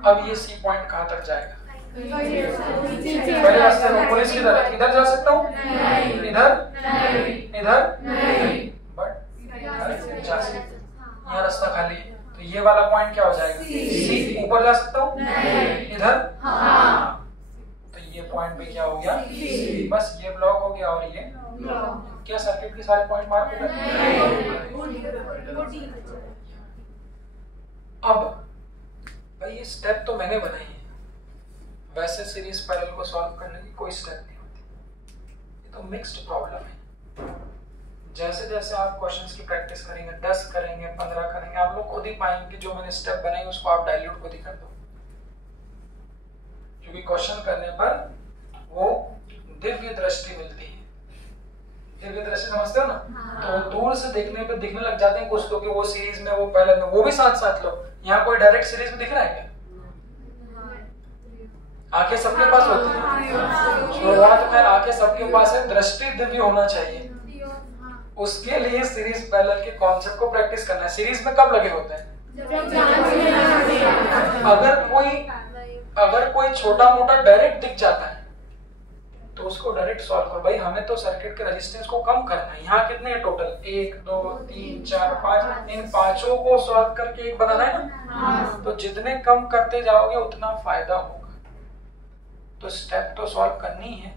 अब ये सी पॉइंट कहां तक जाएगा? पहले रास्ते में पुलिस की तरफ। इधर जा सकता हूँ? इधर इधर बट इधर जा सकता हूँ, यहाँ रास्ता खाली है। तो ये वाला पॉइंट क्या हो जाएगा? सी। ऊपर जा सकता हूँ? इधर तो ये पॉइंट भी क्या हो गया? बस ये ब्लॉक हो गया और ये क्या सर्किट के सारे पॉइंट मार्क हो गए। अब भाई ये स्टेप तो मैंने बनाई है, वैसे सीरीज पैरेलल को सॉल्व करने की कोई स्टेप नहीं होती, ये तो मिक्स्ड प्रॉब्लम है। जैसे जैसे आप क्वेश्चंस की प्रैक्टिस करेंगे, 10 करेंगे, 15 करेंगे, आप लोग खुद ही पाएंगे कि जो मैंने स्टेप बनाए उसको आप डाइल्यूट खुद ही कर दो, क्योंकि क्वेश्चन करने पर वो दिव्य दृष्टि मिलती है। दिव्य दृष्टि समझते हो ना? तो दूर से देखने पे दिखने लग जाते हैं कुछ तो कि वो सीरीज में, वो पहले में, वो भी साथ साथ लो। यहाँ कोई डायरेक्ट सीरीज में दिख रहा है क्या? आंखें सबके पास होती है, तो वहां तो खैर आंखें सबके पास है, दृष्टि दिव्य होना चाहिए। उसके लिए सीरीज पैरेलल के कॉन्सेप्ट को प्रैक्टिस करना है। सीरीज में कब लगे होते हैं? अगर कोई छोटा मोटा डायरेक्ट दिख जाता है तो उसको डायरेक्ट सॉल्व करो। भाई हमें तो सर्किट के रेजिस्टेंस को कम करना है। यहाँ कितने हैं टोटल? 1 2 3 4 5। इन पांचों को सॉल्व करके एक बनाना है ना। तो जितने कम करते जाओगे उतना फायदा होगा। तो स्टेप तो सॉल्व करनी है,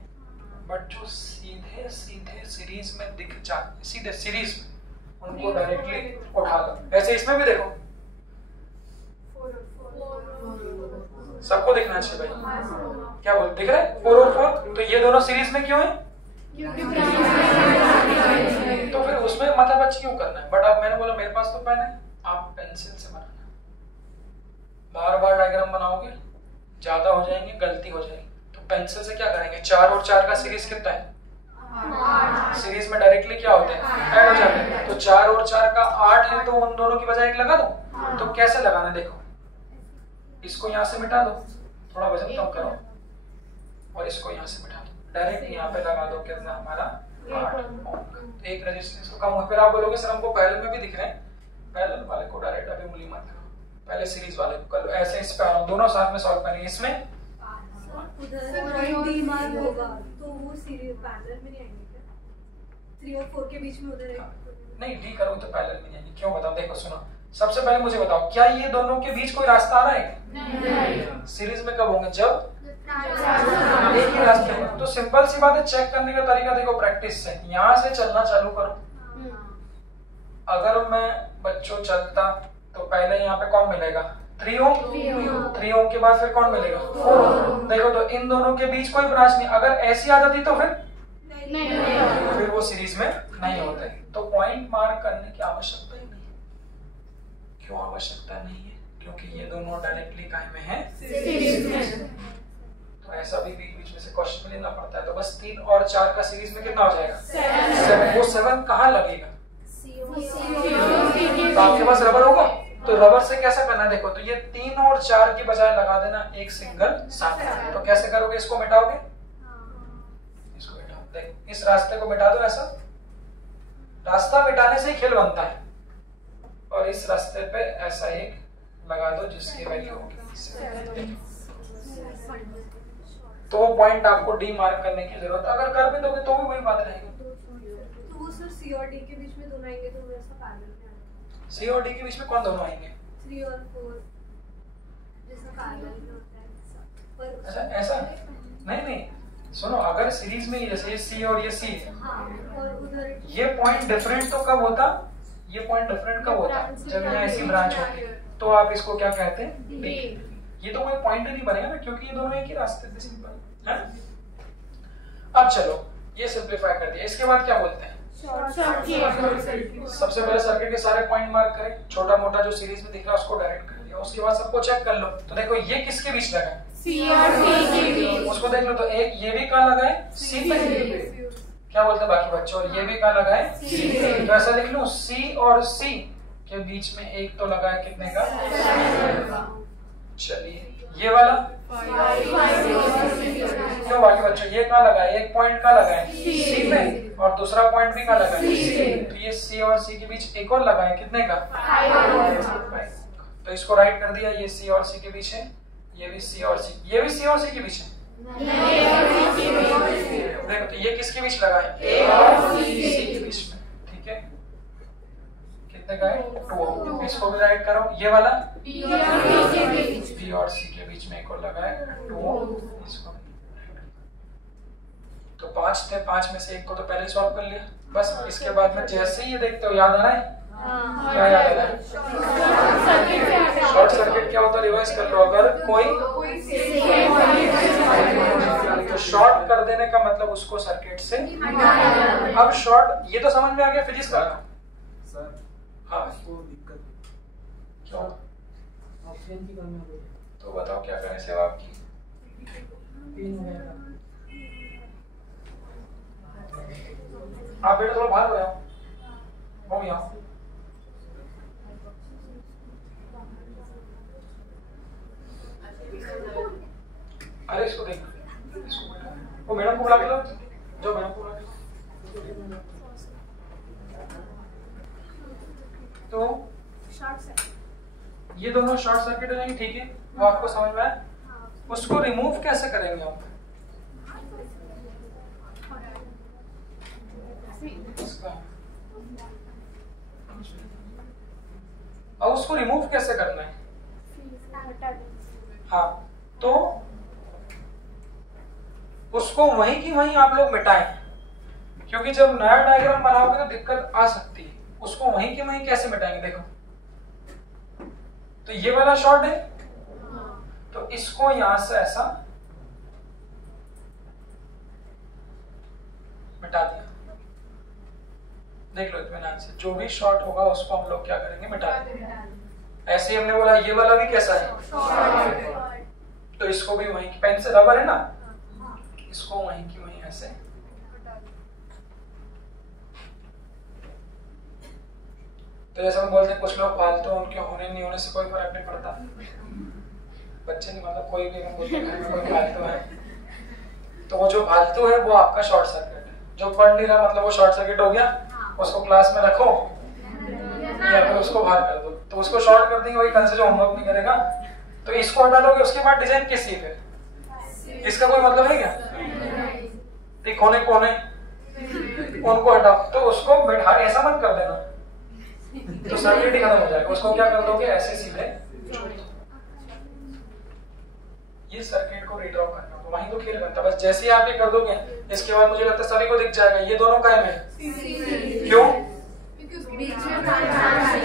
बट जो सीधे सीधे सीरीज में दिख जाते, सीधे सीरीज में, उनको डायरेक्टली उठा लो। ऐसे इसमें भी देखो, सबको दिखना चाहिए भाई। क्या बोल दिख रहा है? 4 और 4। तो ये दोनों सीरीज में क्यों है? तो फिर उसमें माथा बच क्यों करना है? बट अब मैंने बोला मेरे पास तो पेन है, आप पेंसिल से बनाना। बार बार डायग्राम बनाओगे ज्यादा हो जाएंगे, गलती हो जाएगी। तो पेंसिल से क्या करेंगे? 4 और 4 का सीरीज कितना है? 8। सीरीज में डायरेक्टली क्या होते हैं? ऐड हो जाते हैं। तो 4 और 4 का 8 है, तो उन दोनों की बजाय एक लगा दो। तो कैसे लगाना देखो, इसको यहाँ से मिटा दो, थोड़ा वजन कम करो, और इसको यहाँ से मिटा दो, डायरेक्ट यहाँ पे लगा दो। कितना हमारा? 8। एक रेजिस्टेंस को कम हो। फिर आप बोलोगे सर हमको पैरेलल में भी दिख रहे हैं। पैरेलल वाले को डायरेक्ट अभी उंगली मत करो, पहले सीरीज वाले को कर लो। ऐसे इस पे दोनों साथ में सॉल्व करेंगे। इसमें उधर डी मार्क होगा तो वो सीरीज पैरेलल में नहीं आएंगे क्या? 3 और 4 के बीच में उधर नहीं, डी करोगे तो पैरेलल में नहीं। क्यों बताओ? देखो सुनो, सबसे पहले मुझे बताओ, क्या ये दोनों के बीच कोई रास्ता आ रहा है? नहीं। सीरीज में कब होंगे? जब एक ही रास्ते में। तो सिंपल सी बात है, चेक करने का तरीका देखो प्रैक्टिस से। यहाँ से चलना चालू करो। अगर मैं बच्चों चलता तो पहले यहाँ पे कौन मिलेगा? 3 ओम। 3 ओम के बाद फिर कौन मिलेगा? 4 ओम। देखो तो इन दोनों के बीच कोई ब्रांच नहीं। अगर ऐसी आ जाती तो फिर वो सीरीज में नहीं होते। तो पॉइंट मार्क करने की आवश्यकता ही नहीं है। क्यों आवश्यकता नहीं है? क्योंकि ये दोनों डायरेक्टली काहे में है? सीरीज में। तो ऐसा भी बीच में से क्वेश्चन में लेना पड़ता है। तो बस 3 और 4 का सीरीज में कितना हो जाएगा? 7। वो 7 कहाँ लगेगा? तो आपके पास रबर होगा, तो रबर से कैसा करना है देखो। तो ये 3 और 4 की बजाय लगा देना एक सिंगल साथ। तो कैसे करोगे? इसको मिटाओगे, इसको मिटाओ, देखो इस रास्ते को मिटा दो। ऐसा रास्ता मिटाने से ही खेल बनता है। और इस रास्ते पे ऐसा एक लगा दो जिसकी वैल्यू होगी। तो वो पॉइंट आपको डी मार्क करने की जरूरत। अगर कर भी दोगे तो भी वही बात रहेगी। तो वो सर सी और डी के बीच में दोनों आएंगे तो वैसा पैरेलल में आएगा। सी और डी के बीच में कौन दोनों आएंगे? 3 और 4 जैसा पैरेलल में होता है। पर अच्छा ऐसा नहीं, सुनो, अगर सीरीज में जैसे ये सी और ये सी, और उधर ये पॉइंट डिफरेंट तो कब होता? ये पॉइंट डिफरेंट कब होता? जब यहाँ ऐसी ब्रांच होती। तो आप इसको क्या कहते हैं? डी। ये तो कोई पॉइंट ही नहीं बनेगा ना, क्योंकि ये दोनों एक ही रास्ते पे सिंपल है। अब चलो ये सिंपलीफाई कर दिया। इसके बाद क्या बोलते हैं? सबसे पहले सर्किट के सारे पॉइंट मार्क करें। छोटा मोटा जो सीरीज में दिख रहा है उसको डायरेक्ट कर दिया। उसके बाद सबको चेक कर लो। तो देखो ये किसके बीच लगा है? सी और डी के बीच। उसको देख लो। तो एक ये भी कहाँ लगा है? सी पे। क्या बोलते हैं बाकी बच्चों? और ये भी कहाँ लगा है? सी पे। तो ऐसा लिख लो, सी और सी के बीच में एक तो लगा है कितने का? चलिए ये वाला क्यों बाकी बच्चों? ये कहाँ लगा है? एक पॉइंट कहाँ लगा है? सी पे। और दूसरा पॉइंट भी कहाँ लगा है? तो ये सी और सी के बीच एक और लगा है कितने का? 5। तो इसको राइट कर दिया। ये सी और सी के बीच है, ये भी सी और सी, ये भी सी और सी के बीच है। देखो तो ये किसके बीच लगा है? ए और सी के बीच में। ठीक है, कितने का है? 2। इसको भी राइट करो। ये वाला बी और सी के बीच में एक और लगा है 2। इसको तो 5 थे, 5 में से एक को तो पहले सॉल्व कर लिया। बस इसके बाद में जैसे ही ये देखते हो याद आ रहा है? क्या याद आ रहा है? शॉर्ट सर्किट क्या होता है? रिवाइज कर लो। अगर कोई तो शॉर्ट कर देने का मतलब उसको सर्किट से। अब शॉर्ट, ये तो समझ में आ गया फिजिक्स का सर। हाँ वो दिक्कत क्यों? ऑक्सीजन की कमी हो गई। तो बताओ क्या करें सेवा आपकी? पीन हो गया था। आप बेटा थोड़ा बाहर हो जाओ, हो गया। अरे इसको देख, इसको बेटा, वो मैडम को बुला के लो, जो मैडम को बुला के लो। तो ये दोनों शॉर्ट सर्किट हो जाएंगे, ठीक है, वो आपको समझ में आया। उसको रिमूव कैसे करेंगे आप? अब उसको रिमूव कैसे करना है? हाँ, तो उसको वहीं की वहीं आप लोग मिटाएं, क्योंकि जब नया डायग्राम बनाओगे तो दिक्कत आ सकती है। उसको वहीं की वहीं कैसे मिटाएंगे? देखो, तो ये वाला शॉर्ट है, तो इसको यहां से ऐसा मिटा दिया। देख लो इत्मीनान से, जो भी शॉर्ट होगा उसको हम लोग क्या करेंगे? मिटा देंगे। ऐसे ही हमने बोला ये वाला भी कैसा है, तो इसको भी वहीं की, पेन से रबर है ना, इसको वहीं की वहीं ऐसे। तो जैसे हम बोलते हैं कुछ लोग फालतू, उनके होने नहीं होने से कोई फर्क नहीं पड़ता। बच्चे नहीं, मतलब कोई भी हम बोलते हैं घर में कोई फालतू है, तो वो जो फालतू है वो आपका शॉर्ट सर्किट है। जो पढ़ नहीं रहा मतलब वो शॉर्ट सर्किट हो गया, उसको क्लास में रखो या फिर उसको बाहर कर दो। तो उसको शॉर्ट कर देंगे, वही कल से जो होमवर्क नहीं करेगा, तो इसको हटा दोगे, उसके बाद डिजाइन किस चीज है? इसका कोई मतलब है क्या? कोने कोने उनको हटाओ, तो उसको बैठा ऐसा मत कर देना, तो सर्किट ही खत्म हो जाएगा। उसको क्या कर दोगे? ऐसे सीधे ये सर्किट को रीड्रॉ करना, तो वहीं तो खेल बनता है। बस जैसे ही आप ये कर दोगे, इसके बाद मुझे लगता है सभी को दिख जाएगा ये दोनों कायम है। क्यों?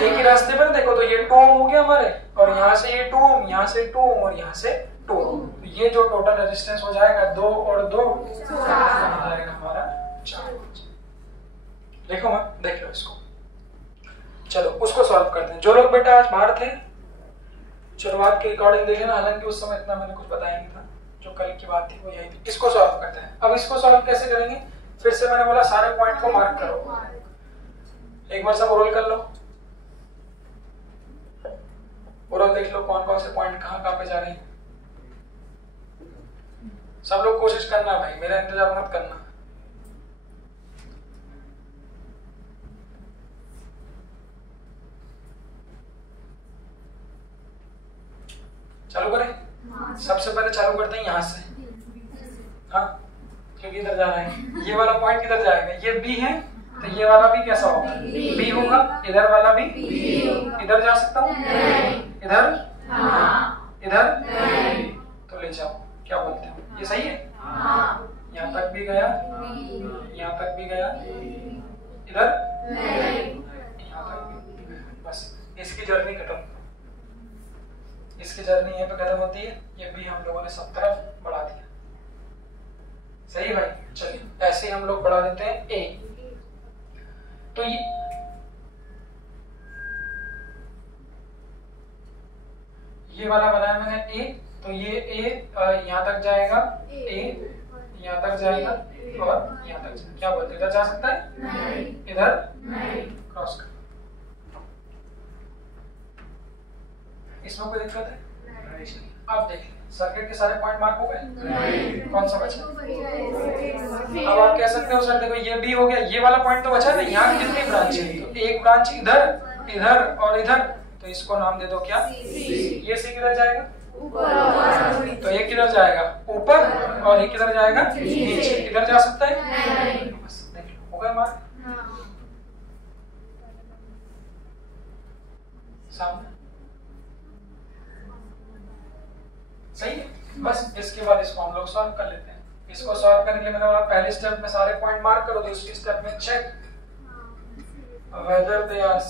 एक ही रास्ते पर देखो, तो ये 2 ओम हो गया हमारे, और यहाँ से ये 2 ओम, यहाँ से 2 ओम और यहाँ से 2 ओम। ये जो टोटल रेजिस्टेंस हो जाएगा 2 और 2 जाएगा हमारा 4। देखो मत, देख लो इसको। चलो उसको सॉल्व करते हैं। जो लोग बेटा आज बाहर थे, शुरुआत की रिकॉर्डिंग देखे ना, हालांकि उस समय इतना मैंने कुछ बताया नहीं था, जो कल की बात थी वो यही थी। इसको सॉल्व करते हैं। अब इसको सॉल्व कैसे करेंगे? फिर से मैंने बोला सारे पॉइंट को मार्क करो, एक बार सब रोल कर लो, ओरल देख लो कौन कौन से पॉइंट कहाँ कहाँ पे जा रहे हैं। सब लोग कोशिश करना भाई, मेरा इंतजार मत करना। चालू करें? सबसे पहले चालू करते हैं यहाँ से। हाँ, क्योंकि इधर जा रहे हैं, ये वाला पॉइंट किधर जाएगा? ये बी है, तो ये वाला भी कैसा होगा? बी होगा। इधर वाला भी इधर जा सकता हूँ, इधर इधर, तो ले जाओ। क्या बोलते हो, ये सही है? यहाँ तक भी गया, यहाँ तक भी गया, इधर यहाँ तक भी। बस इसकी जर्नी खत्म, इसकी जर्नी यहाँ पे खत्म होती है। ये भी हम लोगों ने सब तरफ बढ़ा दिया। सही भाई? चलिए ऐसे ही हम लोग बढ़ा देते हैं ए। तो ये वाला बनाया मैंने ए, तो ये ए यहाँ तक जाएगा, ए यहाँ तक जाएगा और यहाँ तक जाएगा। क्या बोलते, इधर जा सकता है? इधर क्रॉस कर। इसमें कोई दिक्कत है? अब देख सर्किट के सारे पॉइंट मार्क हो गए, कौन सा बचा? अब आप कह सकते हो सर देखो ये बी हो गया, ये वाला पॉइंट तो बचा ना। यहाँ कितनी ब्रांच है? तो एक ब्रांच इधर, इधर और इधर, तो इसको नाम दे दो क्या? ये सी किधर जाएगा? तो ये किधर जाएगा? ऊपर, और ये किधर जाएगा? नीचे। इधर जा सकता है? बस देख लो, हो गया मार्क सामने। सही है? बस इसके बाद इसको हम लोग सॉल्व कर लेते हैं। इसको सॉल्व करने के लिए मैंने बोला पहले स्टेप में सारे पॉइंट मार्क करो, दूसरी स्टेप में चेक वेदर दे आर